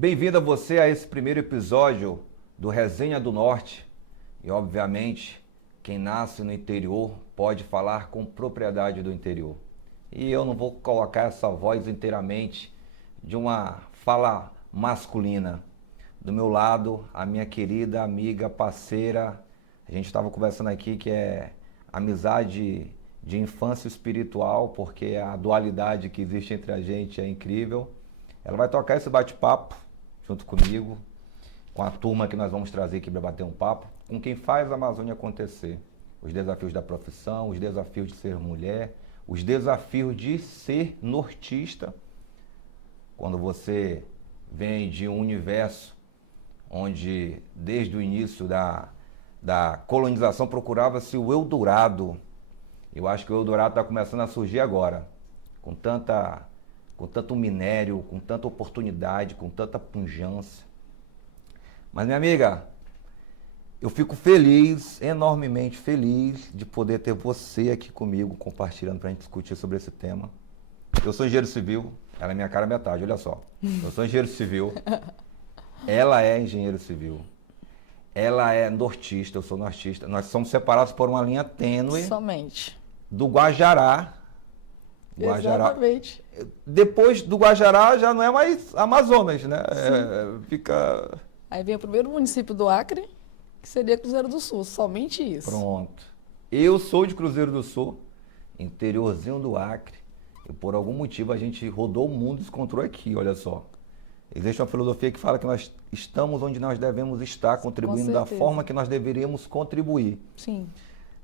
Bem-vindo a você a esse primeiro episódio do Resenha do Norte. E, obviamente, quem nasce no interior pode falar com propriedade do interior. E eu não vou colocar essa voz inteiramente de uma fala masculina. Do meu lado, a minha querida amiga, parceira, a gente estava conversando aqui que é amizade de infância espiritual, porque a dualidade que existe entre a gente é incrível. Ela vai tocar esse bate-papo junto comigo, com a turma que nós vamos trazer aqui para bater um papo, com quem faz a Amazônia acontecer. Os desafios da profissão, os desafios de ser mulher, os desafios de ser nortista. Quando você vem de um universo onde, desde o início da colonização, procurava-se o Eldorado. Eu acho que o Eldorado está começando a surgir agora, com tanto minério, com tanta oportunidade, com tanta pujança. Mas, minha amiga, eu fico feliz, enormemente feliz, de poder ter você aqui comigo, compartilhando para a gente discutir sobre esse tema. Eu sou engenheiro civil, ela é minha cara metade, olha só. Eu sou engenheiro civil, ela é engenheiro civil, ela é nortista, eu sou nortista. Nós somos separados por uma linha tênue. Somente. Do Guajará. Exatamente. Depois do Guajará já não é mais Amazonas, né? Fica... Aí vem o primeiro município do Acre, que seria Cruzeiro do Sul, somente isso. Pronto. Eu sou de Cruzeiro do Sul, interiorzinho do Acre, e por algum motivo a gente rodou o mundo e se encontrou aqui, olha só. Existe uma filosofia que fala que nós estamos onde nós devemos estar, contribuindo da forma que nós deveríamos contribuir. Sim.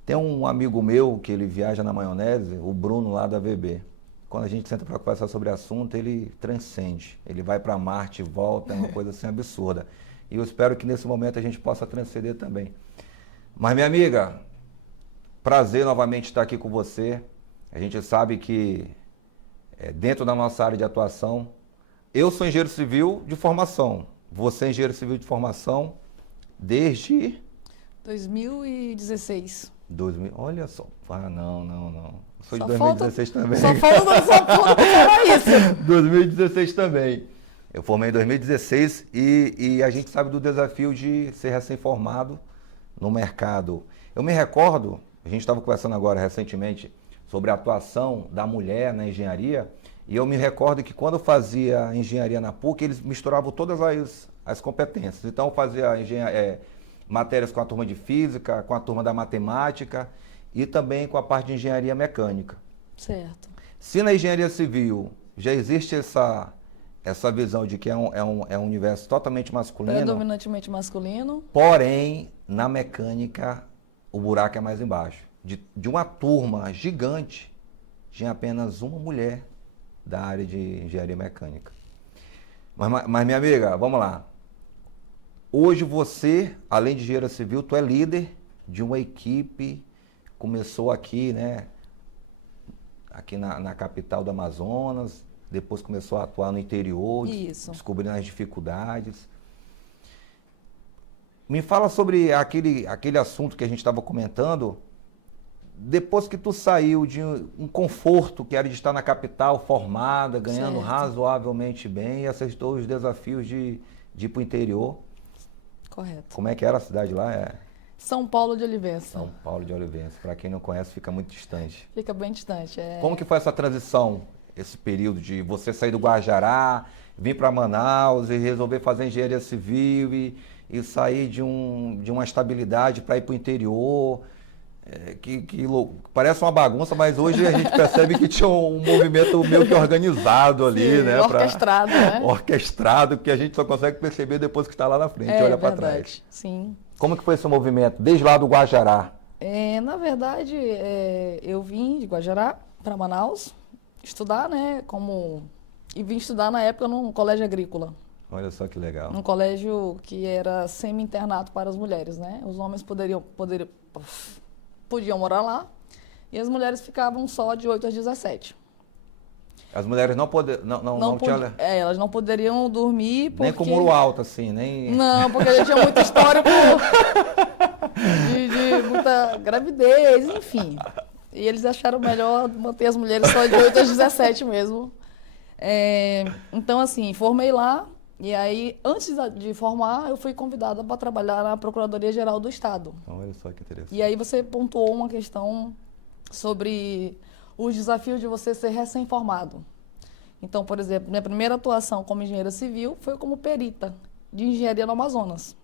Tem um amigo meu que ele viaja na maionese, o Bruno lá da VB. Quando a gente senta para conversar sobre o assunto, ele transcende. Ele vai para Marte e volta, é uma coisa assim absurda. E eu espero que nesse momento a gente possa transcender também. Mas, minha amiga, prazer novamente estar aqui com você. A gente sabe que dentro da nossa área de atuação, eu sou engenheiro civil de formação. Você é engenheiro civil de formação desde... 2016. 2000, olha só. Ah, não. Sou de Só 2016 também. Só falta falar isso. 2016 também. Eu formei em 2016 e a gente sabe do desafio de ser recém-formado no mercado. Eu me recordo, a gente estava conversando agora recentemente sobre a atuação da mulher na engenharia, e eu me recordo que quando eu fazia engenharia na PUC, eles misturavam todas as competências. Então eu fazia matérias com a turma de física, com a turma da matemática e também com a parte de engenharia mecânica. Certo. Se na engenharia civil já existe essa visão de que é um universo totalmente masculino, Predominantemente masculino. porém, na mecânica, o buraco é mais embaixo. De uma turma gigante, tinha apenas uma mulher da área de engenharia mecânica. Mas minha amiga, vamos lá. Hoje você, além de engenheiro civil, tu é líder de uma equipe, começou aqui, né? Aqui na capital do Amazonas, depois começou a atuar no interior, descobrindo as dificuldades. Me fala sobre aquele assunto que a gente estava comentando, depois que tu saiu de um conforto que era de estar na capital, formada, ganhando razoavelmente bem, e aceitou os desafios de ir para o interior. Correto. Como é que era a cidade lá? São Paulo de Olivença. São Paulo de Olivença. Para quem não conhece, fica muito distante. Fica bem distante. Como que foi essa transição, esse período de você sair do Guajará, vir para Manaus e resolver fazer engenharia civil e sair de uma estabilidade para ir para o interior? Parece uma bagunça, mas hoje a gente percebe que tinha um movimento meio que organizado ali, né? Orquestrado, né? Orquestrado, que a gente só consegue perceber depois que está lá na frente, olha para trás. Sim. Como que foi esse movimento, desde lá do Guajará? Na verdade, eu vim de Guajará para Manaus estudar, né? E vim estudar na época num colégio agrícola. Olha só que legal. Num colégio que era semi-internato para as mulheres, né? Os homens podiam morar lá e as mulheres ficavam só de 8 às 17. As mulheres não tinham... elas não poderiam dormir porque... Nem com muro alto, assim, nem... Não, porque a gente tinha muita história de muita gravidez, enfim. E eles acharam melhor manter as mulheres só de 8 às 17 mesmo. Então, assim, formei lá E aí, antes de formar, eu fui convidada para trabalhar na Procuradoria-Geral do Estado. Então, olha só que interessante. E aí você pontuou uma questão sobre os desafios de você ser recém-formado. Então, por exemplo, minha primeira atuação como engenheira civil foi como perita de engenharia no Amazonas.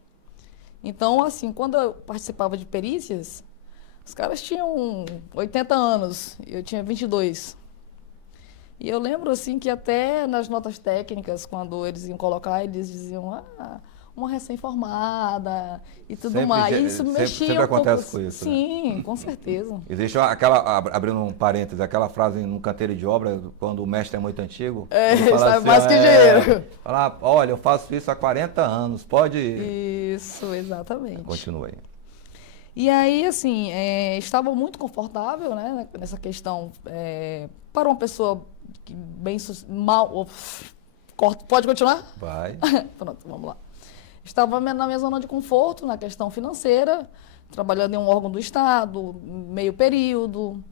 Então, assim, quando eu participava de perícias, os caras tinham 80 anos, eu tinha 22. E eu lembro, assim, que até nas notas técnicas, quando eles iam colocar, eles diziam, uma recém-formada e tudo Sempre, mais. E isso mexia sempre um pouco. acontece com isso, né? Sim, com certeza. Existe abrindo um parênteses, aquela frase no canteiro de obra, quando o mestre é muito antigo. Ele fala sabe assim, mais que engenheiro. Fala, olha, eu faço isso há 40 anos, pode... Isso, exatamente. Continua aí. E aí, assim, estava muito confortável, né, nessa questão. Para uma pessoa que mal... Pode continuar? Vai. Pronto, vamos lá. Estava na minha zona de conforto, na questão financeira, trabalhando em um órgão do Estado, meio período.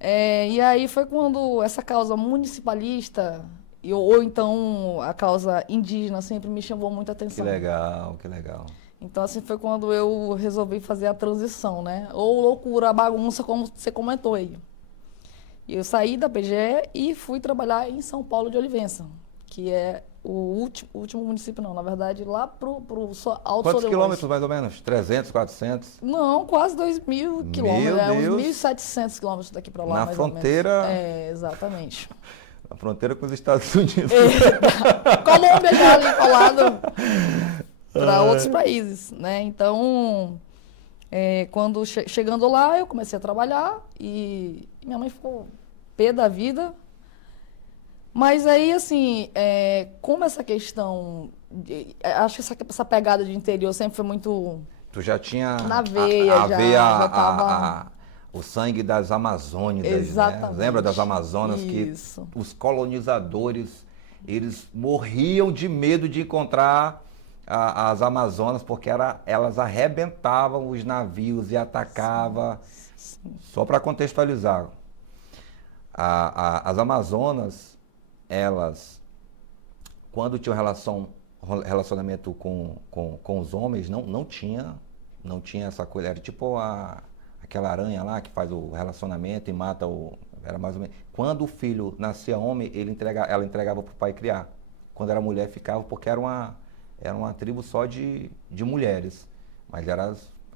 E aí foi quando essa causa municipalista, ou então a causa indígena, sempre me chamou muita atenção. Que legal, que legal. Então, assim, foi quando eu resolvi fazer a transição, né? Ou loucura, bagunça, como você comentou aí. E eu saí da PGE e fui trabalhar em São Paulo de Olivença, que é o último município, não, na verdade, lá pro Alto Solimões. Quantos quilômetros, mais ou menos? 300, 400? Não, quase 2.000 quilômetros, uns 1.700 quilômetros daqui para lá, na mais fronteira... ou menos. Exatamente. Na fronteira com os Estados Unidos. Colômbia já ali colado para outros países, né? Então, quando chegando lá, eu comecei a trabalhar e minha mãe ficou pé da vida. Mas aí, assim, como essa questão, acho que essa pegada de interior sempre foi muito... Tu já tinha na veia, já tava... o sangue das Amazônidas, exatamente, né? Lembra das Amazonas? Isso. Que os colonizadores, eles morriam de medo de encontrar as Amazonas, porque elas arrebentavam os navios e atacavam. Sim. Só para contextualizar, as Amazonas, elas, quando tinham relacionamento com os homens, não tinha essa coisa, era tipo aquela aranha lá que faz o relacionamento e mata era mais ou menos. Quando o filho nascia homem, ela entregava para o pai criar. Quando era mulher, ficava, porque era uma tribo só de mulheres, mas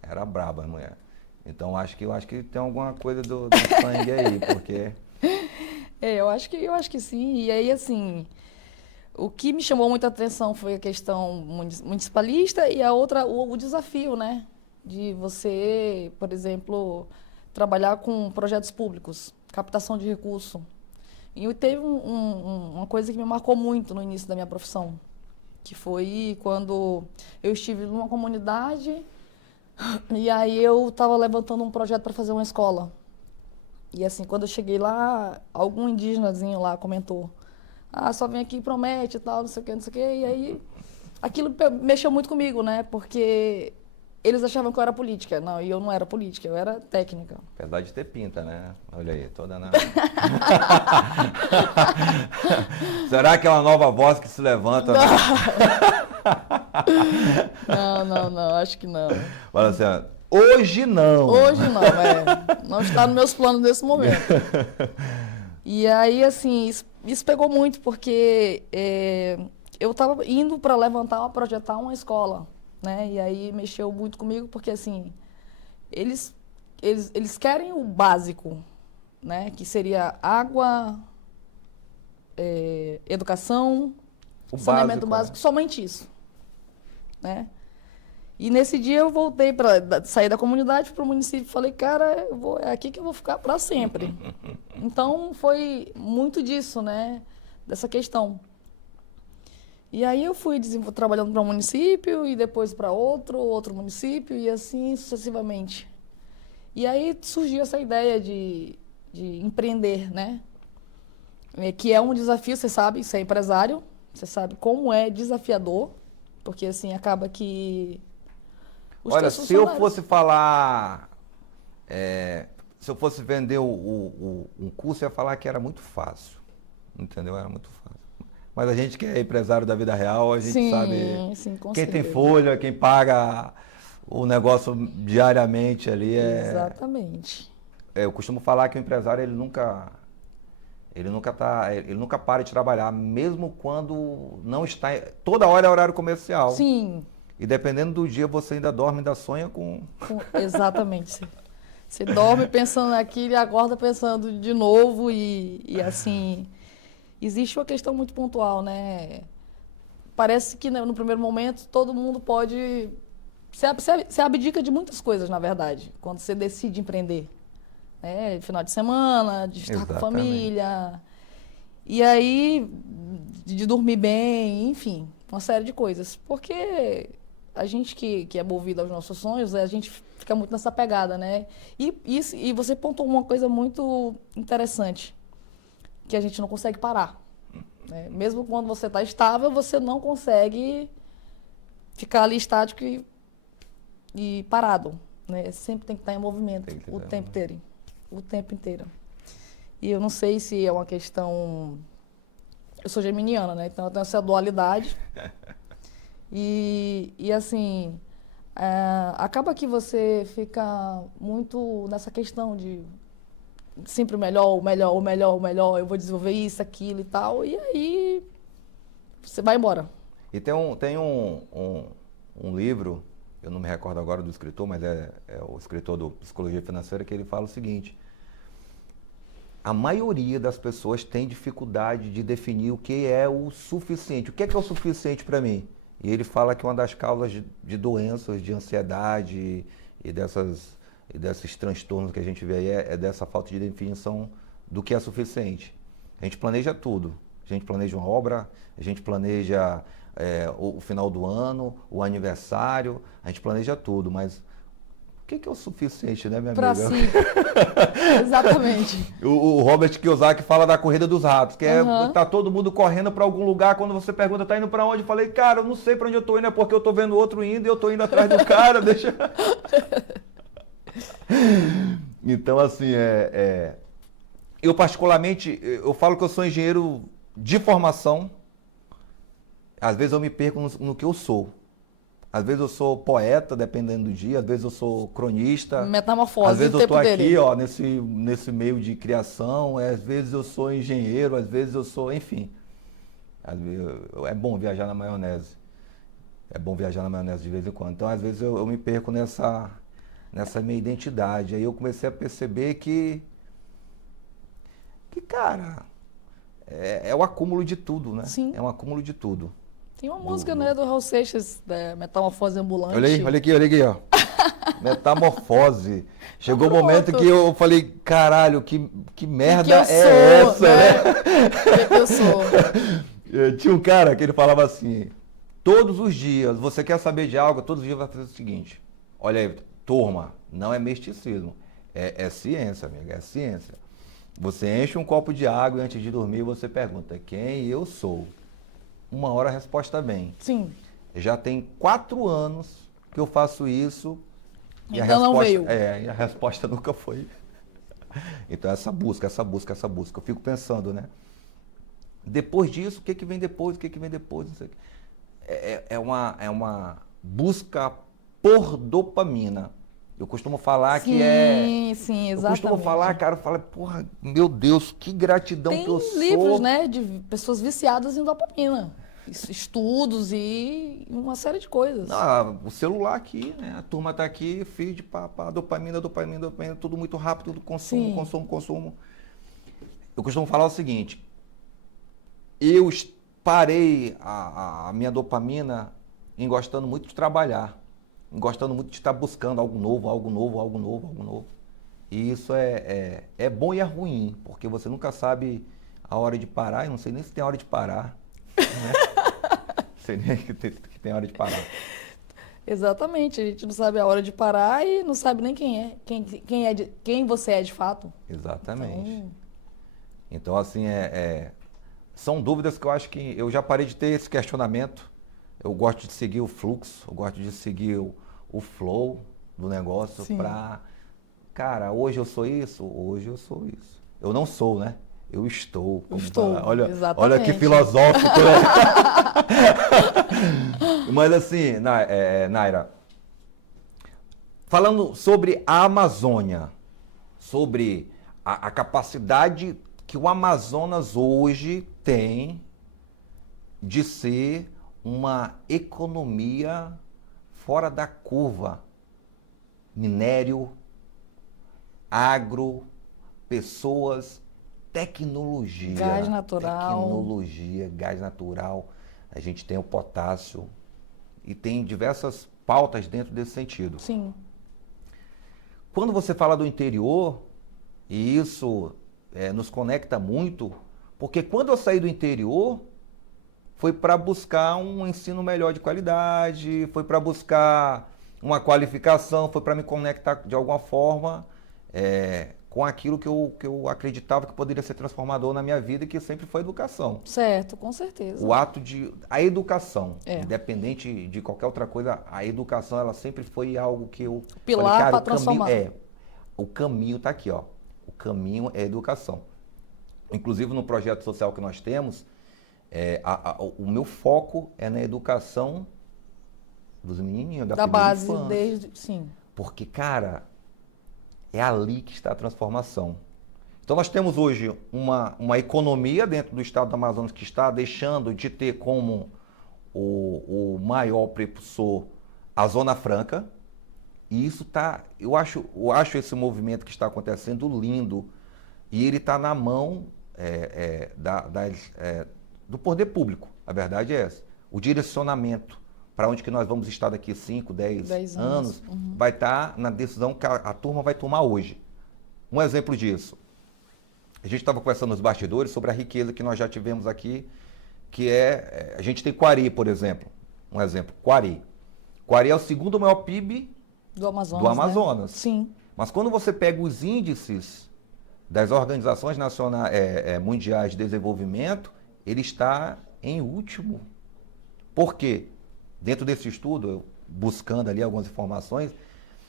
era braba a mulher. Então eu acho que tem alguma coisa do sangue aí, porque... eu acho que sim. E aí, assim, o que me chamou muita atenção foi a questão municipalista e a outra, o desafio, né? De você, por exemplo, trabalhar com projetos públicos, captação de recurso. E teve uma coisa que me marcou muito no início da minha profissão, que foi quando eu estive numa comunidade e aí eu estava levantando um projeto para fazer uma escola. E assim, quando eu cheguei lá, algum indígenazinho lá comentou, só vem aqui e promete e tal, não sei o quê, não sei o quê. E aí, aquilo mexeu muito comigo, né? Porque eles achavam que eu era política. Não, e eu não era política, eu era técnica. Apesar de ter pinta, né? Olha aí, toda na... Será que é uma nova voz que se levanta? Não, acho que não. Fala assim, hoje não. Hoje não, não está nos meus planos nesse momento. E aí, assim, isso pegou muito, porque eu estava indo para projetar uma escola, né? E aí mexeu muito comigo, porque, assim, eles querem o básico, né? Que seria água, educação, saneamento básico, somente isso, né? E nesse dia eu voltei para sair da comunidade para o município e falei, cara, é aqui que eu vou ficar para sempre. Então foi muito disso, né? Dessa questão. E aí eu fui trabalhando para um município e depois para outro município e assim sucessivamente. E aí surgiu essa ideia de empreender, né? Que é um desafio, você sabe, você é empresário, você sabe como é desafiador, porque assim acaba que... Olha, se eu fosse falar, se eu fosse vender um curso, eu ia falar que era muito fácil, entendeu? Era muito fácil. Mas a gente que é empresário da vida real, a gente Sim, sabe sim, com quem tem certeza. folha, quem paga o negócio diariamente ali Exatamente. eu costumo falar que o empresário ele nunca para de trabalhar, mesmo quando não está, toda hora é horário comercial. Sim, E dependendo do dia você ainda dorme, ainda sonha com. exatamente. Você dorme pensando naquilo e acorda pensando de novo e assim, existe uma questão muito pontual, né? Parece que né, no primeiro momento todo mundo pode. Você abdica de muitas coisas, na verdade, quando você decide empreender. Né? Final de semana, de estar com a Exatamente. família. E aí, de dormir bem, enfim, uma série de coisas. Porque a gente que é movido aos nossos sonhos, a gente fica muito nessa pegada, né? E você pontuou uma coisa muito interessante, que a gente não consegue parar. Né? Mesmo quando você está estável, você não consegue ficar ali estático e parado. Né? Sempre tem que estar em movimento, Tem que o ter, tempo inteiro. O tempo inteiro. E eu não sei se é uma questão. Eu sou geminiana, né? Então eu tenho essa dualidade. E assim, acaba que você fica muito nessa questão de sempre o melhor, o melhor, o melhor, o melhor, eu vou desenvolver isso, aquilo e tal. E aí você vai embora. E tem um livro, eu não me recordo agora do escritor, mas é o escritor do Psicologia Financeira, que ele fala o seguinte: a maioria das pessoas tem dificuldade de definir o que é o suficiente. O que é o suficiente para mim? E ele fala que uma das causas de doenças, de ansiedade e desses transtornos que a gente vê aí é dessa falta de definição do que é suficiente. A gente planeja tudo. A gente planeja uma obra, a gente planeja o final do ano, o aniversário, a gente planeja tudo, mas o que é o suficiente, né, minha Pra amiga? si. Exatamente. O Robert Kiyosaki fala da corrida dos ratos, que Aham. tá todo mundo correndo para algum lugar, quando você pergunta, tá indo para onde? Eu falei, cara, eu não sei para onde eu tô indo, é porque eu tô vendo outro indo e eu tô indo atrás do cara, deixa. Então, assim, eu particularmente, eu falo que eu sou engenheiro de formação, às vezes eu me perco no que eu sou. Às vezes eu sou poeta, dependendo do dia, às vezes eu sou cronista, às Metamorfose, o vezes eu estou tempo aqui, dele. ó, nesse meio de criação, às vezes eu sou engenheiro, às vezes eu sou, enfim. É bom viajar na maionese. É bom viajar na maionese de vez em quando. Então, às vezes eu me perco nessa minha identidade. Aí eu comecei a perceber cara, é o acúmulo de tudo, né? Sim. É um acúmulo de tudo. Tem uma Do, música, do... né, do Raul Seixas, da Metamorfose Olha aí, Ambulante. olha aqui, ó. Metamorfose. Então Chegou o momento que pronto. eu falei, caralho, que O que que merda eu é sou, essa, né? né? O que que eu sou? Tinha um cara que ele falava assim, todos os dias, você quer saber de algo, todos os dias vai fazer o seguinte, olha aí, turma, não é misticismo, é ciência, amiga, é ciência. Você enche um copo de água e antes de dormir você pergunta, quem eu sou? Uma hora a resposta vem. Sim. Já tem 4 anos que eu faço isso e Ainda não veio. e a resposta nunca foi. Então essa busca. Eu fico pensando, né? Depois disso, o que que vem depois? O que que vem depois? Não sei o que. É uma busca por dopamina. Eu costumo falar que Sim, sim, Eu costumo falar, exatamente. cara, eu falo, porra, meu Deus, que gratidão que eu Tem livros, sou. né, de pessoas viciadas em dopamina. Estudos e uma série de coisas. Não, o celular aqui, né? A turma tá aqui, feed, pá, dopamina, tudo muito rápido, tudo Sim, consumo. Eu costumo falar o seguinte, eu parei a minha dopamina em gostando muito de trabalhar, em gostando muito de estar buscando algo novo. E isso é bom e é ruim, porque você nunca sabe a hora de parar, eu não sei nem se tem hora de parar, né? Não sei nem que tem hora de parar. exatamente. A gente não sabe a hora de parar e não sabe nem quem é, quem você é de fato. Exatamente. Então, Então, assim, são dúvidas que eu acho que eu já parei de ter esse questionamento. Eu gosto de seguir o fluxo, eu gosto de seguir o flow do negócio sim. cara, hoje eu sou isso, hoje eu sou isso. Eu não sou, né? eu estou. Como Estou, fala. Olha, exatamente. olha que filosófico, né? Mas assim, Naira, falando sobre a Amazônia, sobre a capacidade que o Amazonas hoje tem de ser uma economia fora da curva. Minério, agro, pessoas, tecnologia. Gás natural. Tecnologia, gás natural. A gente tem o potássio e tem diversas pautas dentro desse sentido. Sim. Quando você fala do interior, e isso nos conecta muito, porque quando eu saí do interior, foi para buscar um ensino melhor de qualidade, foi para buscar uma qualificação, foi para me conectar de alguma forma com aquilo que eu acreditava que poderia ser transformador na minha vida, e que sempre foi a educação. Certo, com certeza. A educação, É. independente de qualquer outra coisa, a educação ela sempre foi algo que eu Pilar para o caminho transformar. o caminho está aqui, ó. O caminho é a educação. Inclusive no projeto social que nós temos, o meu foco é na educação dos menininhos, da primeira base, infância. desde. Sim. Porque, cara, é ali que está a transformação. Então nós temos hoje uma economia dentro do estado do Amazonas que está deixando de ter como o maior prepulsor a Zona Franca. E isso está, eu acho esse movimento que está acontecendo lindo. E ele está na mão do poder público. A verdade é essa. O direcionamento para onde que nós vamos estar daqui 5, 10 anos, vai estar na decisão que a turma vai tomar hoje. Um exemplo disso. A gente estava conversando nos bastidores sobre a riqueza que nós já tivemos aqui, que a gente tem Quari, por exemplo. Um exemplo, Quari. Quari é o segundo maior PIB do Amazonas. Do Amazonas. Né? Sim. Mas quando você pega os índices das organizações mundiais de desenvolvimento, ele está em último. Por quê? Dentro desse estudo, eu buscando ali algumas informações,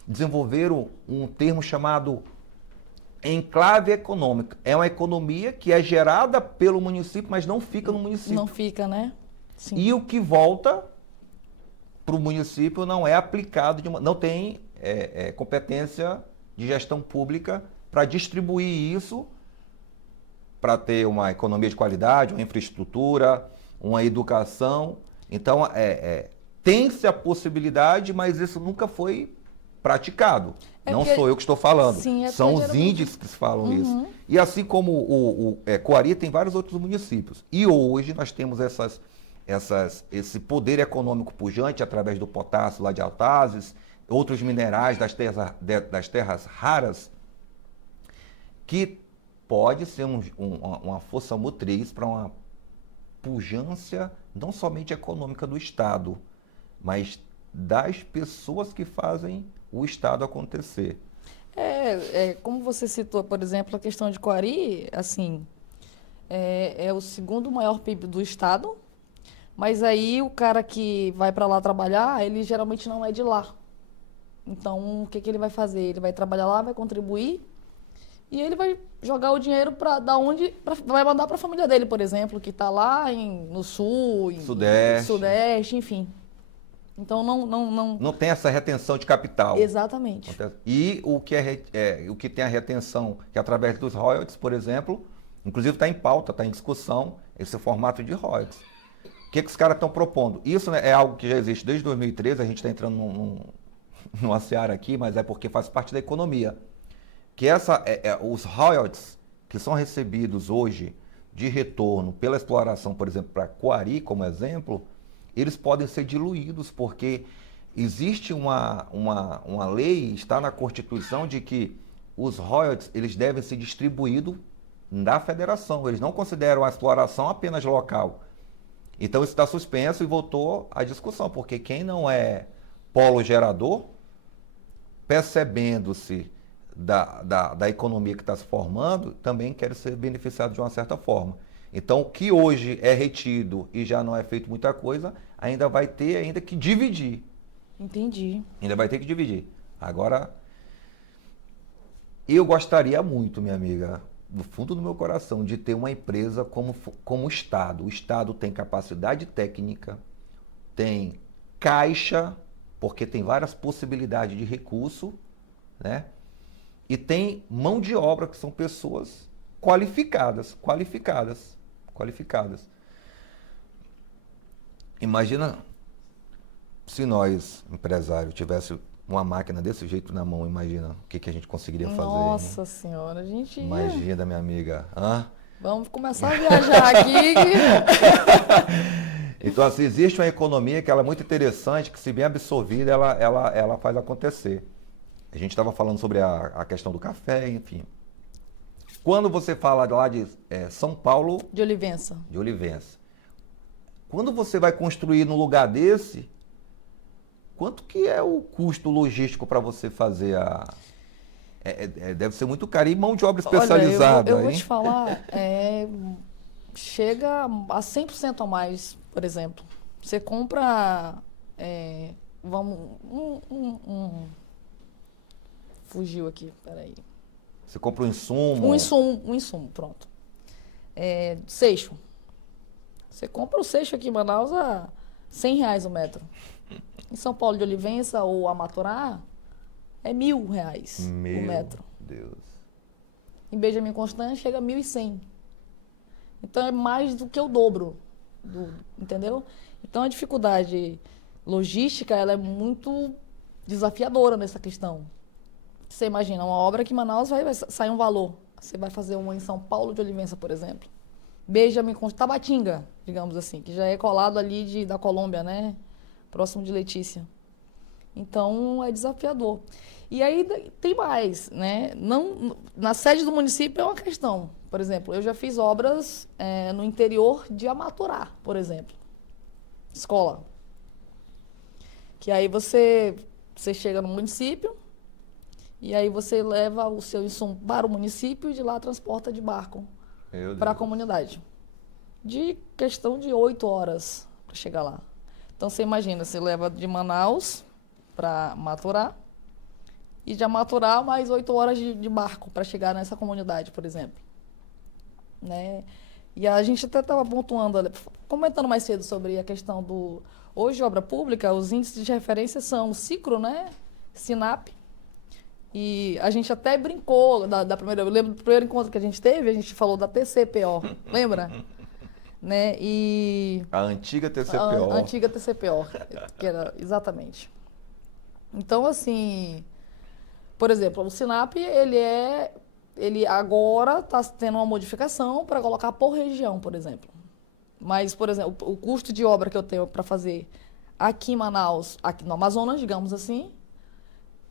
desenvolveram um termo chamado enclave econômico. É uma economia que é gerada pelo município, mas não fica no município. Não fica, né? Sim. E o que volta para o município não é aplicado, não tem competência de gestão pública para distribuir isso, para ter uma economia de qualidade, uma infraestrutura, uma educação. Então, tem-se a possibilidade, mas isso nunca foi praticado. Não sou eu que estou falando. Sim, são os índices que falam isso. E assim como o Coari, tem vários outros municípios. E hoje nós temos esse poder econômico pujante através do potássio lá de Altazes, outros minerais das terras raras, que pode ser uma força motriz para uma pujança não somente econômica do Estado, mas das pessoas que fazem o Estado acontecer. Como você citou, por exemplo, a questão de Coari, assim, é o segundo maior PIB do Estado, mas aí o cara que vai para lá trabalhar, ele geralmente não é de lá. Então, o que ele vai fazer? Ele vai trabalhar lá, vai contribuir, e ele vai jogar o dinheiro vai mandar para a família dele, por exemplo, que está lá no sul, Sudeste, enfim. Então não tem essa retenção de capital. Exatamente. E o que tem a retenção, que é através dos royalties, por exemplo, inclusive está em pauta, está em discussão esse formato de royalties. O que os caras estão propondo? Isso, né, é algo que já existe desde 2013, a gente está entrando numa seara aqui, mas é porque faz parte da economia. Que os royalties que são recebidos hoje de retorno pela exploração, por exemplo, para Coari, como exemplo, eles podem ser diluídos, porque existe uma lei, está na Constituição, de que os royalties eles devem ser distribuídos da federação. Eles não consideram a exploração apenas local. Então isso está suspenso e voltou à discussão, porque quem não é polo gerador, percebendo-se da economia que está se formando, também quer ser beneficiado de uma certa forma. Então, o que hoje é retido e já não é feito muita coisa, ainda vai ter que dividir. Entendi. Ainda vai ter que dividir. Agora, eu gostaria muito, minha amiga, do fundo do meu coração, de ter uma empresa como o Estado. O Estado tem capacidade técnica, tem caixa, porque tem várias possibilidades de recurso, né? E tem mão de obra, que são pessoas qualificadas. Imagina se nós, empresários, tivesse uma máquina desse jeito na mão, imagina o que a gente conseguiria fazer. Nossa Senhora, a gente ia... Imagina, minha amiga. Hã? Vamos começar a viajar aqui. Então, assim, existe uma economia que ela é muito interessante, que se bem absorvida, ela faz acontecer. A gente estava falando sobre a questão do café, enfim. Quando você fala lá de São Paulo... De Olivença. De Olivença. Quando você vai construir num lugar desse, quanto que é o custo logístico para você fazer a... deve ser muito caro. E mão de obra especializada. Olha, eu vou te falar, chega a 100% a mais, por exemplo. Você compra... Fugiu aqui, peraí. Você compra um insumo? Um insumo, pronto. Seixo. Você compra o seixo aqui em Manaus a R$100 o metro. Em São Paulo de Olivença ou Amaturá, é R$1.000 o metro. Deus. Em Benjamin Constant chega a 1.100. Então é mais do que o dobro, entendeu? Então a dificuldade logística, ela é muito desafiadora nessa questão. Você imagina, uma obra que em Manaus vai sair um valor. Você vai fazer uma em São Paulo de Olivença, por exemplo. Benjamin Constant, Tabatinga, digamos assim, que já é colado ali da Colômbia, né? Próximo de Letícia. Então, é desafiador. E aí tem mais, né? Na sede do município é uma questão. Por exemplo, eu já fiz obras no interior de Amaturá, por exemplo. Escola. Que aí você chega no município e aí você leva o seu insumo para o município e de lá transporta de barco para a comunidade. De questão de 8 horas para chegar lá. Então, você imagina, você leva de Manaus para Maturá e de Amaturá mais 8 horas de barco para chegar nessa comunidade, por exemplo. Né? E a gente até estava pontuando, comentando mais cedo sobre a questão do... Hoje, obra pública, os índices de referência são o SICRO, né? SINAP. E a gente até brincou eu lembro do primeiro encontro que a gente teve, a gente falou da TCPO, lembra? Né? E a antiga TCPO. A antiga TCPO, que era exatamente. Então, assim, por exemplo, o SINAP, ele agora está tendo uma modificação para colocar por região, por exemplo. Mas, por exemplo, o custo de obra que eu tenho para fazer aqui em Manaus, aqui no Amazonas, digamos assim,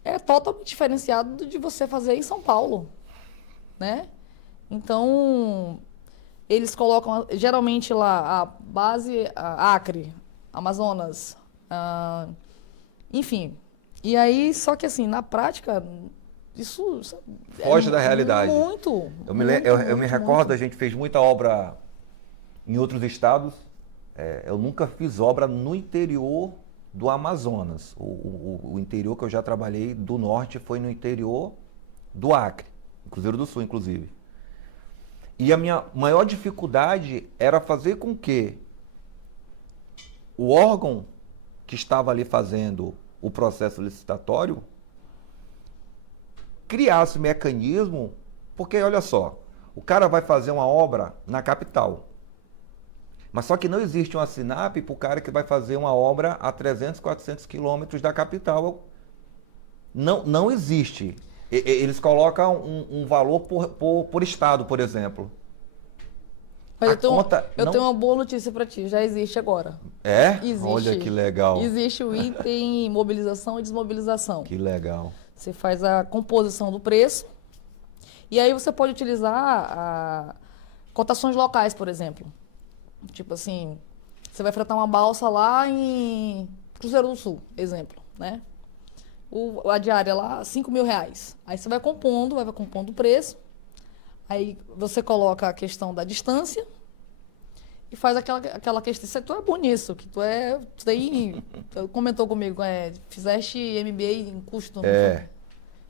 é totalmente diferenciado de você fazer em São Paulo, né? Então, eles colocam, geralmente lá, a base, Acre, Amazonas, enfim. E aí, só que assim, na prática, isso foge da realidade. Muito. Eu me recordo, a gente fez muita obra em outros estados. Eu nunca fiz obra no interior do Amazonas. O interior que eu já trabalhei do norte foi no interior do Acre, Cruzeiro do Sul, inclusive. E a minha maior dificuldade era fazer com que o órgão que estava ali fazendo o processo licitatório criasse mecanismo, porque olha só, o cara vai fazer uma obra na capital, mas só que não existe uma SINAP para o cara que vai fazer uma obra a 300, 400 quilômetros da capital. Não existe. Eles colocam um valor por estado, por exemplo. Mas eu tenho uma boa notícia para ti, já existe agora. Existe. Olha que legal. Existe o item mobilização e desmobilização. Que legal. Você faz a composição do preço e aí você pode utilizar cotações locais, por exemplo. Tipo assim, você vai fretar uma balsa lá em Cruzeiro do Sul, exemplo, né? A diária lá, R$5.000. Aí você vai compondo o preço. Aí você coloca a questão da distância e faz aquela questão. Tu é bom nisso, que tu comentou comigo, fizeste MBA em custo, não foi?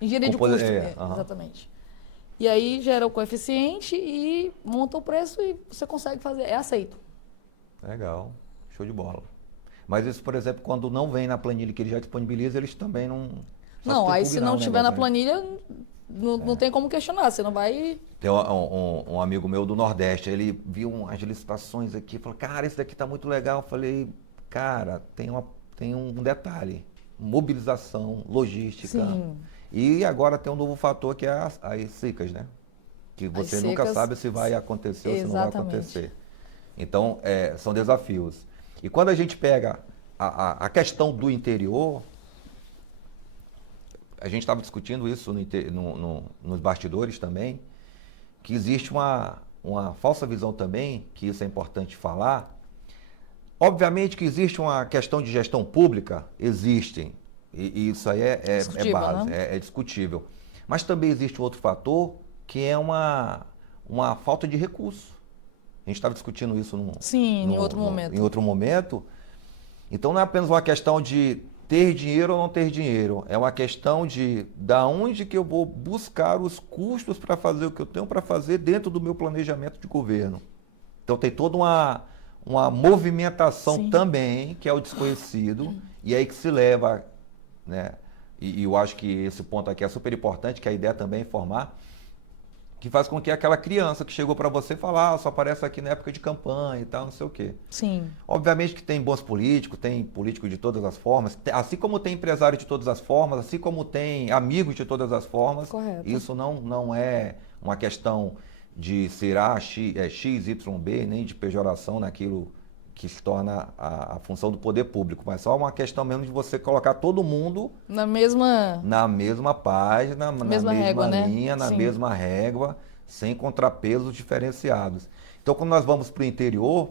Engenharia de custo, exatamente. E aí gera o coeficiente e monta o preço e você consegue fazer, é aceito. Legal, show de bola. Mas isso, por exemplo, quando não vem na planilha que ele já disponibiliza, eles também não... só Não, tem que aí se pugnar não o tiver na negócio, né? planilha, não tem como questionar, você não vai... Tem um amigo meu do Nordeste, ele viu umas licitações aqui, falou, cara, esse daqui tá muito legal. Eu falei, cara, tem um detalhe, mobilização, logística. Sim. E agora tem um novo fator que é as secas, né? Que você nunca secas, sabe se vai acontecer ou se não vai exatamente. acontecer. Então, são desafios. E quando a gente pega a questão do interior, a gente estava discutindo isso nos bastidores também, que existe uma falsa visão também, que isso é importante falar. Obviamente que existe uma questão de gestão pública, existem, e isso aí é Discutível, base, né? é discutível. Mas também existe outro fator, que é uma falta de recurso. A gente estava discutindo isso Sim, em outro momento. em outro momento. Então não é apenas uma questão de ter dinheiro ou não ter dinheiro, é uma questão de da onde que eu vou buscar os custos para fazer o que eu tenho para fazer dentro do meu planejamento de governo. Então tem toda uma movimentação Sim. também, que é o desconhecido, e aí que se leva, né? E eu acho que esse ponto aqui é super importante, que a ideia também é informar, que faz com que aquela criança que chegou para você falar, só aparece aqui na época de campanha e tal, não sei o quê. Sim. Obviamente que tem bons políticos, tem político de todas as formas, assim como tem empresário de todas as formas, assim como tem amigos de todas as formas. Correto. Isso não é uma questão de ser X, Y, B, nem de pejoração naquilo que se torna a função do poder público, mas só uma questão mesmo de você colocar todo mundo Na mesma página, na mesma régua, né? linha, na Sim. mesma régua, sem contrapesos diferenciados. Então, quando nós vamos para o interior,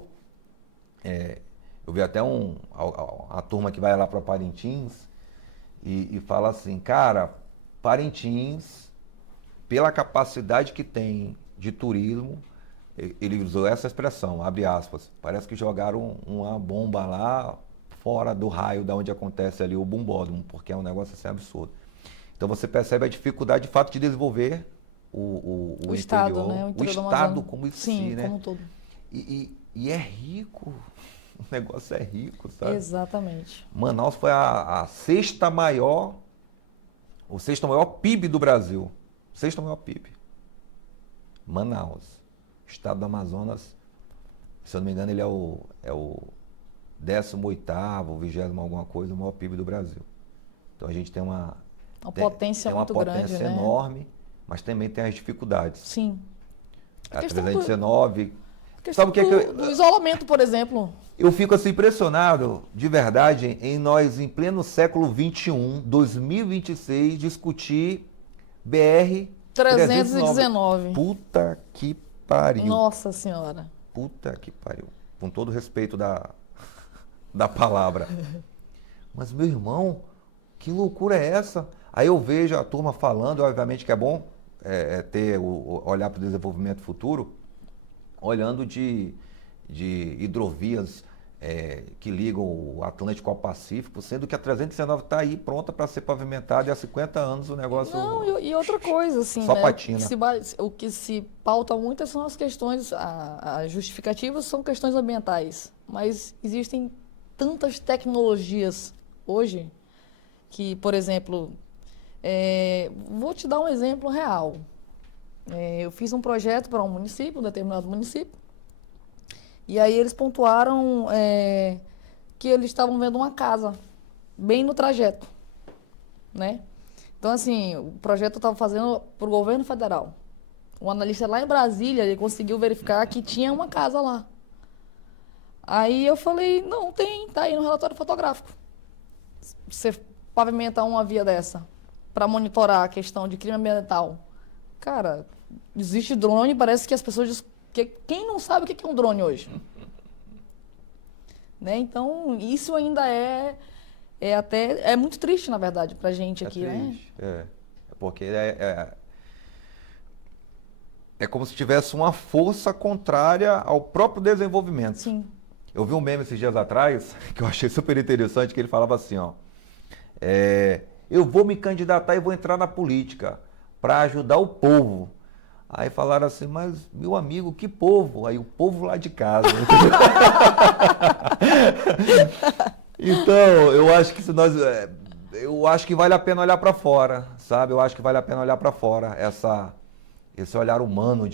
eu vi até a turma que vai lá para Parintins e fala assim, cara, Parintins, pela capacidade que tem de turismo, ele usou essa expressão, abre aspas, parece que jogaram uma bomba lá fora do raio da onde acontece ali o bombódromo, porque é um negócio assim absurdo. Então você percebe a dificuldade de fato de desenvolver o estado, interior, né? O o interior do estado Amazonas. como em Sim, si, né? como um todo. E é rico, o negócio é rico, sabe? Exatamente. Manaus foi o sexto maior PIB do Brasil. Sexto maior PIB. Manaus. Estado do Amazonas, se eu não me engano, ele é o 18º, 20º alguma coisa, o maior PIB do Brasil. Então a gente tem uma potência tem uma muito potência grande, né? enorme, mas também tem as dificuldades. Sim. A questão 319. questão Sabe o que é que do isolamento, por exemplo. eu fico assim impressionado, de verdade, em nós, em pleno século XXI, 2026, discutir BR 319. Puta que pariu. Nossa Senhora. Puta que pariu. Com todo respeito da palavra. Mas, meu irmão, que loucura é essa? Aí eu vejo a turma falando, obviamente que é bom ter olhar para o desenvolvimento futuro, olhando de hidrovias que ligam o Atlântico ao Pacífico, sendo que a 319 está aí pronta para ser pavimentada e há 50 anos o negócio... Não, e outra coisa, assim, só né? patina. O que se pauta muito são as questões, as justificativas são questões ambientais. Mas existem tantas tecnologias hoje que, por exemplo, vou te dar um exemplo real. Eu fiz um projeto para um determinado município, e aí eles pontuaram que eles estavam vendo uma casa bem no trajeto, né? Então, assim, o projeto eu estava fazendo para o governo federal. O analista lá em Brasília, ele conseguiu verificar que tinha uma casa lá. Aí eu falei, não, tá aí no relatório fotográfico. Você pavimentar uma via dessa para monitorar a questão de crime ambiental. Cara, existe drone, parece que as pessoas dizem que quem não sabe o que é um drone hoje? Né? Então, isso ainda é muito triste, na verdade, pra gente aqui, triste, né? Porque é como se tivesse uma força contrária ao próprio desenvolvimento. Sim. Eu vi um meme esses dias atrás, que eu achei super interessante, que ele falava assim, ó, eu vou me candidatar e vou entrar na política para ajudar o povo. Aí falaram assim, mas meu amigo, que povo? Aí o povo lá de casa. Então, eu acho que se nós, eu acho que vale a pena olhar para fora, sabe? Eu acho que vale a pena olhar para fora esse olhar humano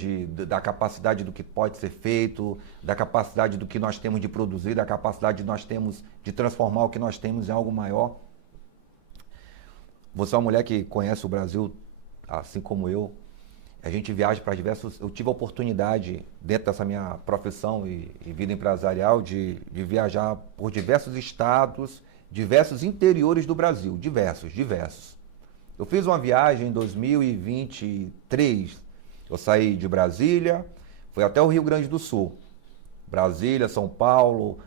da capacidade do que pode ser feito, da capacidade do que nós temos de produzir, da capacidade que nós temos de transformar o que nós temos em algo maior. Você é uma mulher que conhece o Brasil, assim como eu. A gente viaja para diversos... Eu tive a oportunidade, dentro dessa minha profissão e vida empresarial, de viajar por diversos estados, diversos interiores do Brasil. Diversos. Eu fiz uma viagem em 2023. Eu saí de Brasília, fui até o Rio Grande do Sul. Brasília, São Paulo,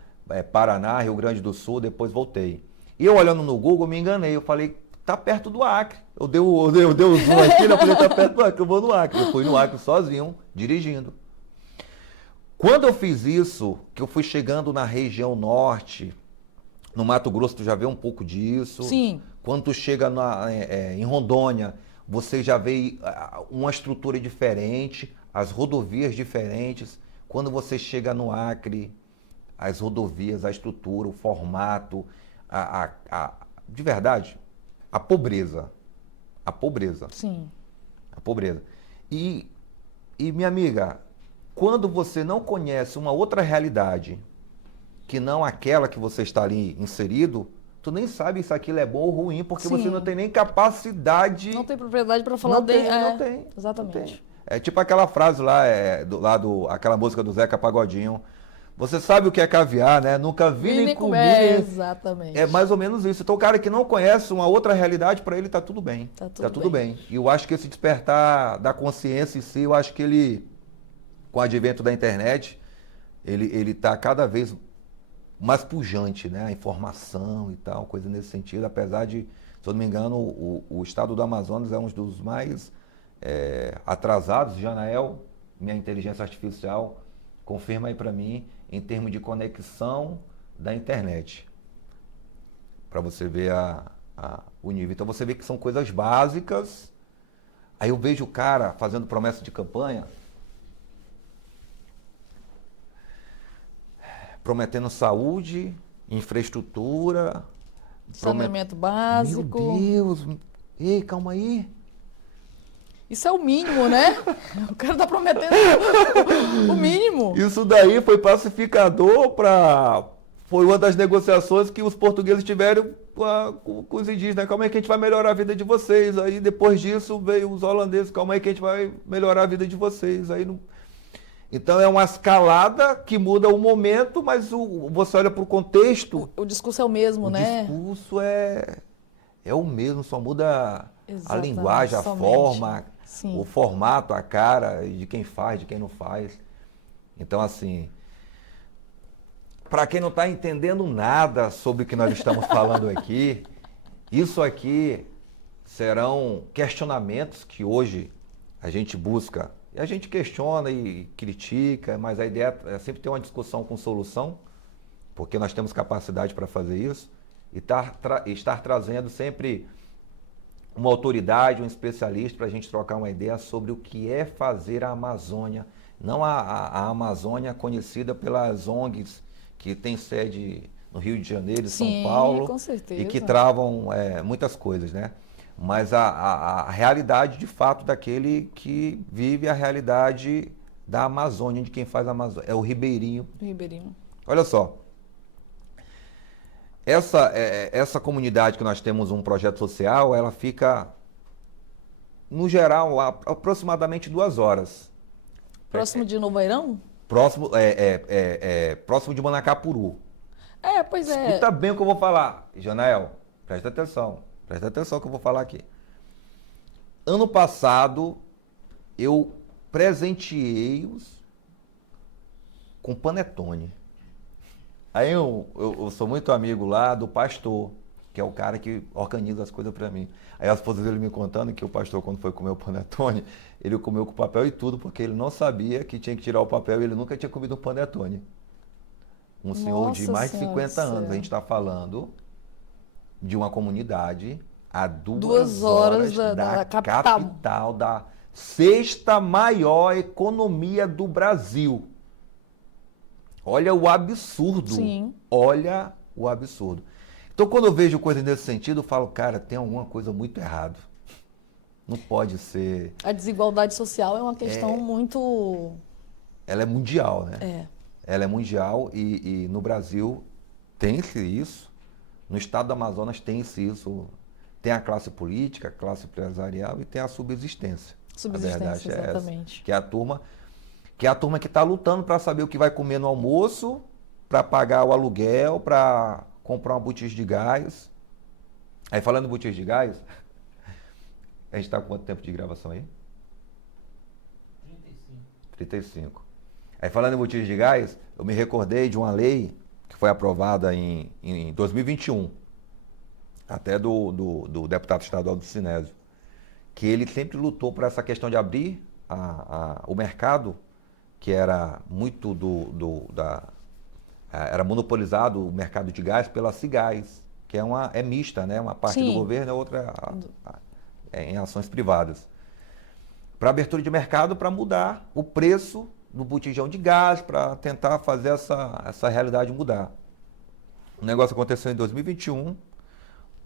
Paraná, Rio Grande do Sul, depois voltei. E eu olhando no Google, me enganei. Eu falei, tá perto do Acre. Eu dei o zoom aqui, eu falei, tá perto do Acre, eu vou no Acre. Eu fui no Acre sozinho, dirigindo. Quando eu fiz isso, que eu fui chegando na região norte, no Mato Grosso, tu já vê um pouco disso. Sim. Quando tu chega em Rondônia, você já vê uma estrutura diferente, as rodovias diferentes. Quando você chega no Acre, as rodovias, a estrutura, o formato, de verdade, a pobreza. Sim. A pobreza. E minha amiga, quando você não conhece uma outra realidade que não aquela que você está ali inserido, tu nem sabe se aquilo é bom ou ruim, porque Sim. você não tem nem capacidade... Não tem propriedade para falar Não tem. Exatamente. Não tem. É tipo aquela frase lá, aquela música do Zeca Pagodinho. Você sabe o que é caviar, né? Nunca vi nem comi. Exatamente. É mais ou menos isso. Então o cara que não conhece uma outra realidade, para ele tá tudo bem. Tá tudo bem. E eu acho que esse despertar da consciência em si, eu acho que ele, com o advento da internet, ele tá cada vez mais pujante, né? A informação e tal, coisa nesse sentido. Apesar de, se eu não me engano, o estado do Amazonas é um dos mais atrasados. Janael, minha inteligência artificial, confirma aí para mim, em termos de conexão da internet. Para você ver o nível. Então você vê que são coisas básicas. Aí eu vejo o cara fazendo promessa de campanha, prometendo saúde, infraestrutura, saneamento básico. Meu Deus! Ei, calma aí. Isso é o mínimo, né? O cara tá prometendo o mínimo. Isso daí foi pacificador para... Foi uma das negociações que os portugueses tiveram com os indígenas. Calma aí que a gente vai melhorar a vida de vocês. Aí depois disso veio os holandeses. Calma aí que a gente vai melhorar a vida de vocês. Aí não... Então é uma escalada que muda o momento, mas você olha para o contexto... O discurso é o mesmo, né? O discurso é o mesmo, só muda a linguagem, a somente. forma, Sim. o formato, a cara de quem faz, de quem não faz. Então, assim, para quem não está entendendo nada sobre o que nós estamos falando aqui, isso aqui serão questionamentos que hoje a gente busca. E a gente questiona e critica, mas a ideia é sempre ter uma discussão com solução, porque nós temos capacidade para fazer isso, e estar trazendo sempre uma autoridade, um especialista, para a gente trocar uma ideia sobre o que é fazer a Amazônia. Não a Amazônia conhecida pelas ONGs que tem sede no Rio de Janeiro e São Paulo, com certeza. e que travam muitas coisas, né? Mas a realidade, de fato, daquele que vive a realidade da Amazônia, de quem faz a Amazônia. É o ribeirinho. Olha só. Essa comunidade que nós temos um projeto social, ela fica, no geral, aproximadamente 2 horas. Próximo de Novo Airão? Próximo de Manacapuru. Pois é. Escuta bem o que eu vou falar, Janael. Presta atenção no que eu vou falar aqui. Ano passado, eu presenteei-os com panetone. Aí eu sou muito amigo lá do pastor, que é o cara que organiza as coisas para mim. Aí a esposa dele me contando que o pastor, quando foi comer o panetone, ele comeu com papel e tudo, porque ele não sabia que tinha que tirar o papel e ele nunca tinha comido um panetone. Um senhor de mais de 50 anos. A gente está falando de uma comunidade a 2 horas da capital Sexta maior economia do Brasil. Olha o absurdo. Sim. Olha o absurdo. Então, quando eu vejo coisa nesse sentido, eu falo, cara, tem alguma coisa muito errada. Não pode ser... A desigualdade social é uma questão muito... Ela é mundial, né? É. Ela é mundial e no Brasil tem-se isso. No estado do Amazonas tem-se isso. Tem a classe política, a classe empresarial e tem a subsistência. Subsistência, a verdade é exatamente. essa, que é a turma que está lutando para saber o que vai comer no almoço, para pagar o aluguel, para comprar uma botija de gás. Aí falando em botija de gás, a gente está com quanto tempo de gravação aí? 35. Aí falando em botija de gás, eu me recordei de uma lei que foi aprovada em 2021, até do deputado estadual do Sinésio, que ele sempre lutou por essa questão de abrir o mercado, que era muito era monopolizado o mercado de gás pela Cigás, que é mista, né? Uma parte do governo e outra em ações privadas. Para abertura de mercado, para mudar o preço do botijão de gás, para tentar fazer essa realidade mudar. O negócio aconteceu em 2021,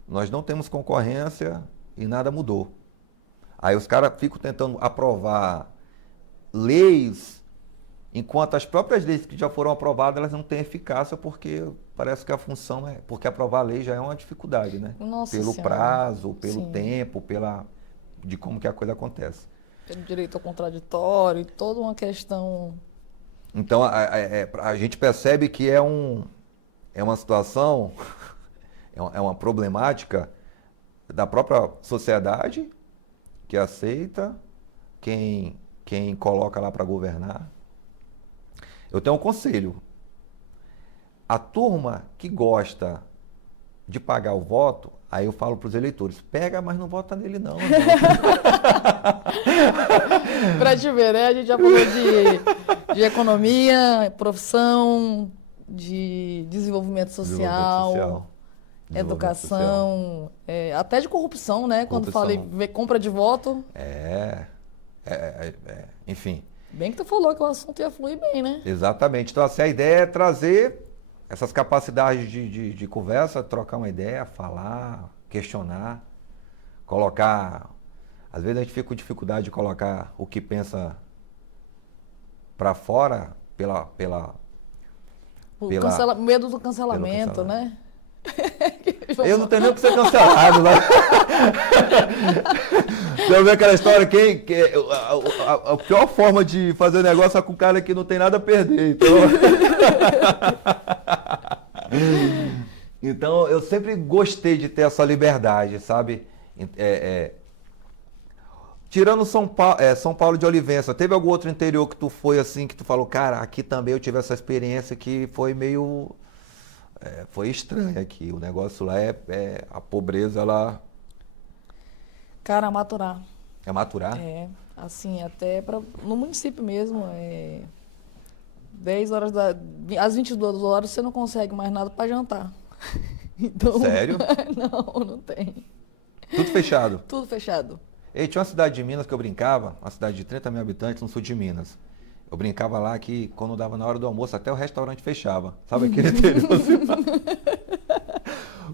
nós não temos concorrência e nada mudou. Aí os caras ficam tentando aprovar leis, enquanto as próprias leis que já foram aprovadas, elas não têm eficácia, porque parece que a função porque aprovar a lei já é uma dificuldade, né? Nossa pelo Senhora. prazo, pelo Sim. tempo, de como que a coisa acontece. Pelo direito ao contraditório, toda uma questão... Então, a gente percebe que é uma situação, é uma problemática da própria sociedade, que aceita quem coloca lá para governar. Eu tenho um conselho. A turma que gosta de pagar o voto, aí eu falo para os eleitores, pega, mas não vota nele não. Pra te ver, né? A gente já falou de economia, profissão, de desenvolvimento social, educação, até de corrupção, né? Quando falei compra de voto. Enfim. Bem que tu falou que o assunto ia fluir bem, né? Exatamente. Então, assim, a ideia é trazer essas capacidades de conversa, trocar uma ideia, falar, questionar, colocar... Às vezes a gente fica com dificuldade de colocar o que pensa para fora medo do cancelamento, né? Eu não tenho nem o que ser cancelado, né? Você vê aquela história, a pior forma de fazer negócio é com o cara que não tem nada a perder. Então eu sempre gostei de ter essa liberdade, sabe? Tirando São Paulo de Olivença, teve algum outro interior que tu foi assim, que tu falou, cara, aqui também eu tive essa experiência que foi meio... foi estranha aqui, o negócio lá a pobreza, ela... Cara, Maturá. É Maturá? Assim, até no município mesmo, 10 horas às 22 horas você não consegue mais nada para jantar. Então, sério? Não tem. Tudo fechado? Tudo fechado. E tinha uma cidade de Minas que eu brincava, uma cidade de 30 mil habitantes no sul de Minas. Eu brincava lá que quando dava na hora do almoço, até o restaurante fechava. Sabe aquele interior?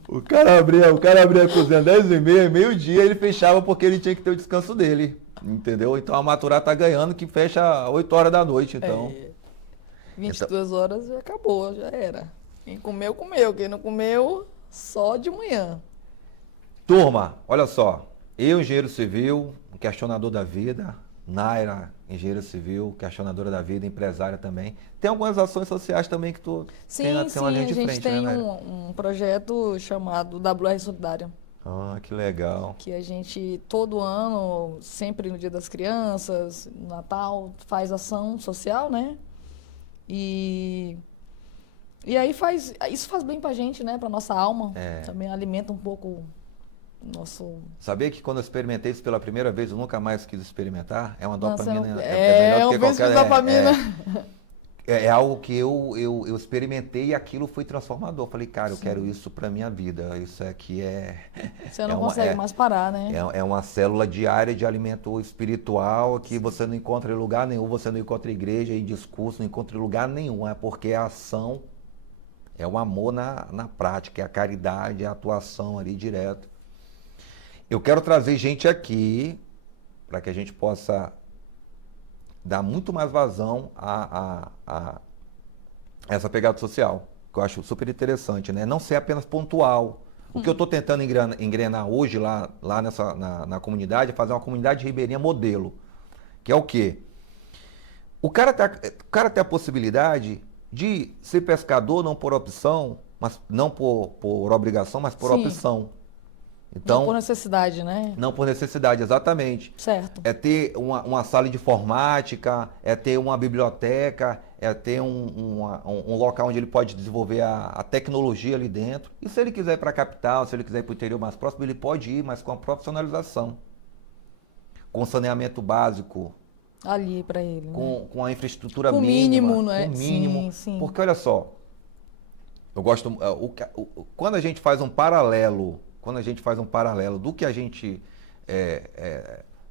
O cara abria a cozinha 10h30, meio-dia, ele fechava porque ele tinha que ter o descanso dele. Entendeu? Então a Maturá tá ganhando que fecha 8 horas da noite, então. 22 horas já acabou, já era. Quem comeu, comeu. Quem não comeu, só de manhã. Turma, olha só. Eu, engenheiro civil, um questionador da vida. Naira, engenheira civil, questionadora da vida, empresária também. Tem algumas ações sociais também que tu tem uma linha de frente, né, a gente tem Naira? um projeto chamado WR Solidária. Ah, que legal. Que a gente, todo ano, sempre no Dia das Crianças, no Natal, faz ação social, né? E aí isso faz bem pra gente, né? Pra nossa alma. Também alimenta um pouco o nosso... Sabia que quando eu experimentei isso pela primeira vez, eu nunca mais quis experimentar? É uma dopamina. É melhor do que qualquer... dopamina. é algo que eu experimentei e aquilo foi transformador. Falei, cara, eu quero isso para minha vida. Isso aqui Você não consegue mais parar, né? é uma célula diária de alimento espiritual que você não encontra em lugar nenhum, você não encontra em igreja, em discurso, não encontra em lugar nenhum. É porque a ação é o amor na prática, é a caridade, é a atuação ali direto. Eu quero trazer gente aqui para que a gente possa dar muito mais vazão a essa pegada social, que eu acho super interessante, né? Não ser apenas pontual. O que eu estou tentando engrenar hoje lá na comunidade é fazer uma comunidade ribeirinha modelo, que é o quê? O cara tem a possibilidade de ser pescador não por opção, mas não por obrigação, mas por Sim. opção. Então, não por necessidade, né? Não por necessidade, exatamente. Certo. É ter uma sala de informática, é ter uma biblioteca, é ter um local onde ele pode desenvolver a tecnologia ali dentro. E se ele quiser ir para a capital, se ele quiser ir para o interior mais próximo, ele pode ir, mas com a profissionalização. Com saneamento básico. Ali para ele. Com a infraestrutura com mínima. Mínimo, né? Com mínimo. Sim, sim. Porque olha só, eu gosto. Quando a gente faz um paralelo. Quando a gente faz um paralelo do que a gente,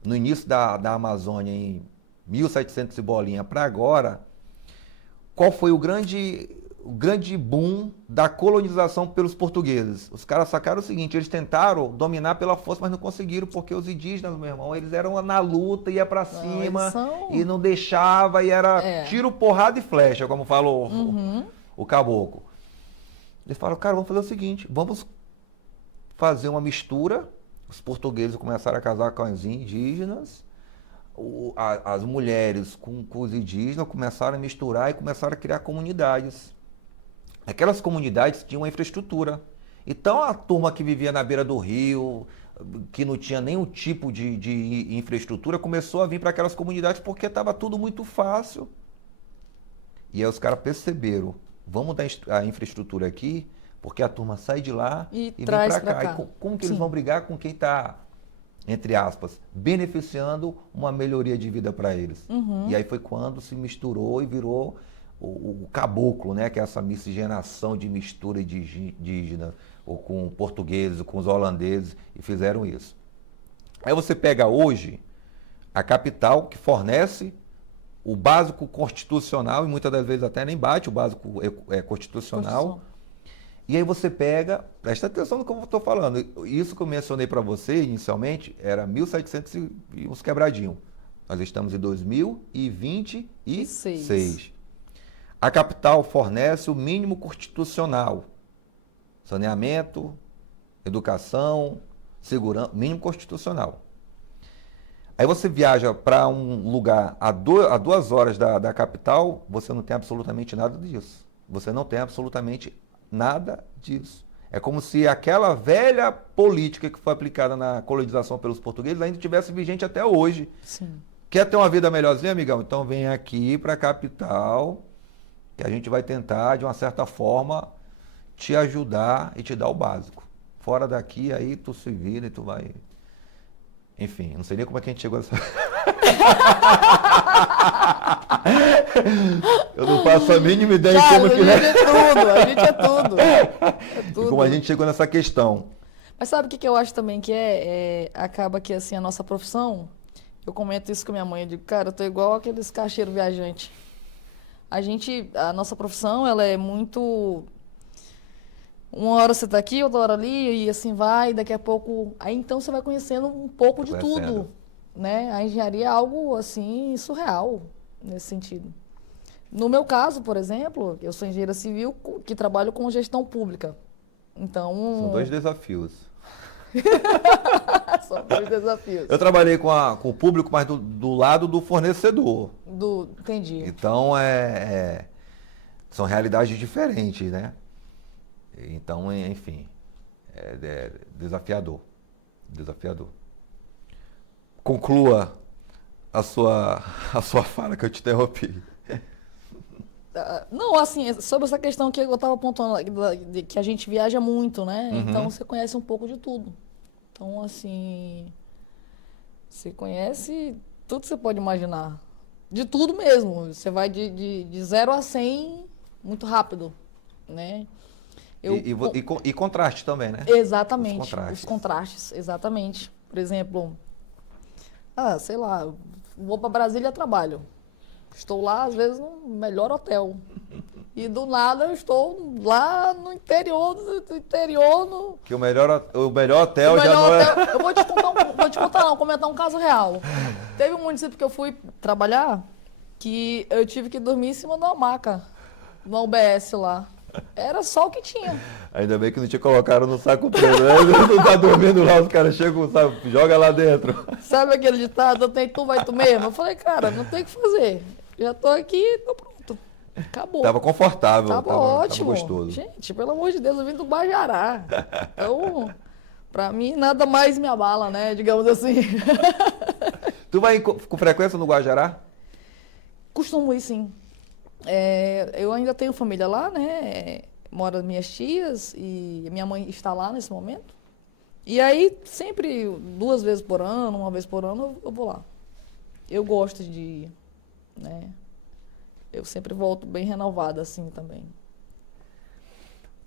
no início da Amazônia, em 1700 e bolinha para agora, qual foi o grande boom da colonização pelos portugueses? Os caras sacaram o seguinte, eles tentaram dominar pela força, mas não conseguiram, porque os indígenas, meu irmão, eles eram na luta, ia para cima, e não deixava, e era tiro, porrada e flecha, como falou o caboclo. Eles falaram, cara, vamos fazer o seguinte, vamos fazer uma mistura. Os portugueses começaram a casar com as indígenas, as mulheres com os indígenas começaram a misturar e começaram a criar comunidades. Aquelas comunidades tinham uma infraestrutura. Então a turma que vivia na beira do rio, que não tinha nenhum tipo de infraestrutura, começou a vir para aquelas comunidades porque estava tudo muito fácil. E aí os caras perceberam, vamos dar a infraestrutura aqui, porque a turma sai de lá e vem para cá. E como que eles vão brigar com quem está, entre aspas, beneficiando uma melhoria de vida para eles? E aí foi quando se misturou e virou o caboclo, né? Que é essa miscigenação de mistura de indígena, ou com portugueses, ou com os holandeses, e fizeram isso. Aí você pega hoje a capital que fornece o básico constitucional, e muitas das vezes até nem bate o básico constitucional. E aí você pega, presta atenção no que eu estou falando, isso que eu mencionei para você inicialmente era 1700 e uns quebradinhos. Nós estamos em 2026. A capital fornece o mínimo constitucional. Saneamento, educação, segurança, mínimo constitucional. Aí você viaja para um lugar a 2 horas da capital, você não tem absolutamente nada disso. Você não tem absolutamente nada disso. É como se aquela velha política que foi aplicada na colonização pelos portugueses ainda estivesse vigente até hoje. Sim. Quer ter uma vida melhorzinha, amigão? Então vem aqui para a capital, que a gente vai tentar, de uma certa forma, te ajudar e te dar o básico. Fora daqui, aí tu se vira e tu vai... Enfim, não sei nem como é que a gente chegou nessa... Eu não faço a mínima ideia de como que... A gente é tudo. E como a gente chegou nessa questão. Mas sabe o que eu acho também que acaba que assim, a nossa profissão, eu comento isso com minha mãe, eu digo, cara, eu tô igual aqueles caixeiros viajantes. A nossa profissão, ela é muito... Uma hora você tá aqui, outra hora ali, e assim vai, daqui a pouco... Aí então você vai conhecendo um pouco de tudo, né? A engenharia é algo, assim, surreal, nesse sentido. No meu caso, por exemplo, eu sou engenheira civil que trabalho com gestão pública. Então... São 2 desafios. São 2 desafios. Eu trabalhei com o público, mas do lado do fornecedor. Entendi. Então, são realidades diferentes, né? Então, enfim, é desafiador. Desafiador. Conclua a sua fala que eu te interrompi. Não, assim, sobre essa questão que eu estava apontando, que a gente viaja muito, né? Então, você conhece um pouco de tudo. Então, assim, você conhece tudo que você pode imaginar. de tudo mesmo. Você vai de 0 a 100 muito rápido, né? E contraste também, né? Exatamente, os contrastes, exatamente. Por exemplo, sei lá, vou para Brasília a trabalho. Estou lá, às vezes, no melhor hotel. E do nada eu estou lá no interior, Que o melhor hotel já não é... Eu vou comentar um caso real. Teve um município que eu fui trabalhar que eu tive que dormir em cima de uma maca, no UBS lá. Era só o que tinha. Ainda bem que não te colocaram no saco preto, né? Não tá dormindo lá, os caras chegam, sabe, joga lá dentro. Sabe aquele ditado, eu tenho tu, vai tu mesmo? Eu falei, cara, não tem o que fazer. Já tô aqui, tô pronto. Acabou. Tava confortável. Tava ótimo. Tava gostoso. Gente, pelo amor de Deus, eu vim do Guajará. Então, pra mim, nada mais me abala, né? Digamos assim. Tu vai com frequência no Guajará? Costumo ir, sim. Eu ainda tenho família lá, né? Moram minhas tias e minha mãe está lá nesse momento. E aí, sempre 2 vezes por ano, 1 vez por ano, eu vou lá. Eu gosto de ir, né? Eu sempre volto bem renovada, assim, também.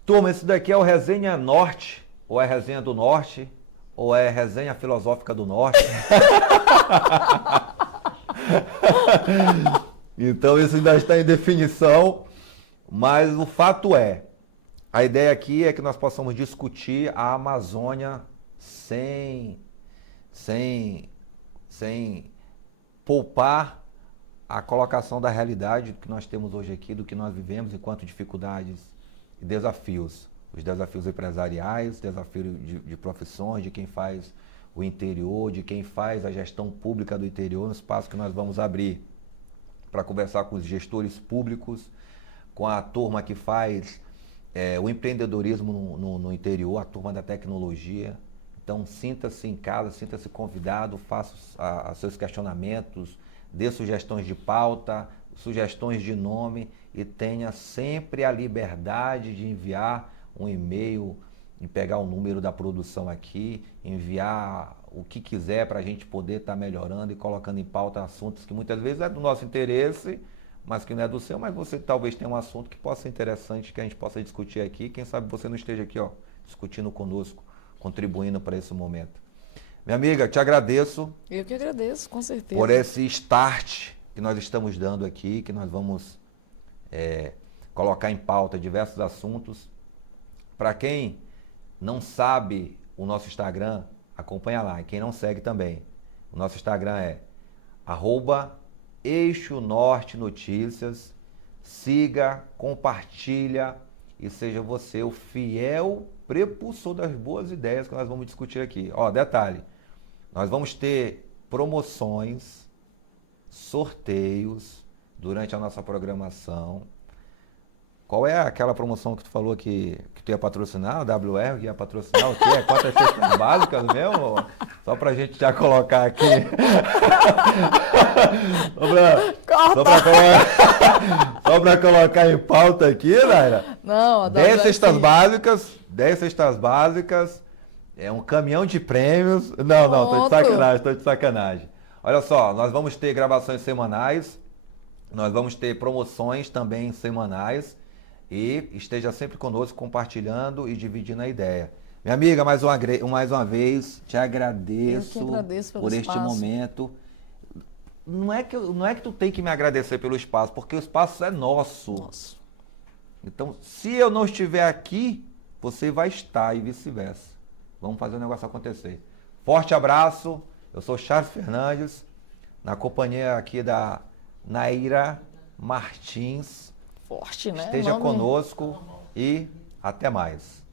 Turma, esse daqui é o Resenha Norte, ou é Resenha do Norte, ou é Resenha Filosófica do Norte. Então isso ainda está em definição, mas o fato é, a ideia aqui é que nós possamos discutir a Amazônia sem poupar a colocação da realidade que nós temos hoje aqui, do que nós vivemos enquanto dificuldades e desafios. Os desafios empresariais, desafios de profissões, de quem faz o interior, de quem faz a gestão pública do interior, no espaço que nós vamos abrir para conversar com os gestores públicos, com a turma que faz o empreendedorismo no interior, a turma da tecnologia. Então, sinta-se em casa, sinta-se convidado, faça os seus questionamentos, dê sugestões de pauta, sugestões de nome e tenha sempre a liberdade de enviar um e-mail, em pegar o número da produção aqui, enviar o que quiser para a gente poder estar melhorando e colocando em pauta assuntos que muitas vezes é do nosso interesse, mas que não é do seu, mas você talvez tenha um assunto que possa ser interessante, que a gente possa discutir aqui. Quem sabe você não esteja aqui, discutindo conosco, contribuindo para esse momento. Minha amiga, te agradeço. Eu que agradeço, com certeza. Por esse start que nós estamos dando aqui, que nós vamos colocar em pauta diversos assuntos. Para quem não sabe o nosso Instagram, acompanha lá. E quem não segue também. O nosso Instagram é @Eixo Norte Notícias. Siga, compartilha e seja você o fiel prepulsor das boas ideias que nós vamos discutir aqui. Detalhe, nós vamos ter promoções, sorteios durante a nossa programação. Qual é aquela promoção que tu falou que tu ia patrocinar? O WR que ia patrocinar o quê? Quantas cestas básicas mesmo? Só pra gente já colocar aqui. Só pra colocar em pauta aqui, Naira. Não, 10 cestas básicas, 10 cestas básicas, um caminhão de prêmios. Não, tô de sacanagem. Olha só, nós vamos ter gravações semanais, nós vamos ter promoções também semanais. E esteja sempre conosco, compartilhando e dividindo a ideia. Minha amiga, mais uma vez, te agradeço por este momento. Não é que tu tem que me agradecer pelo espaço, porque o espaço é nosso. Então, se eu não estiver aqui, você vai estar e vice-versa. Vamos fazer o negócio acontecer. Forte abraço. Eu sou Charles Fernandes, na companhia aqui da Naira Martins. Forte, né? Esteja conosco e até mais.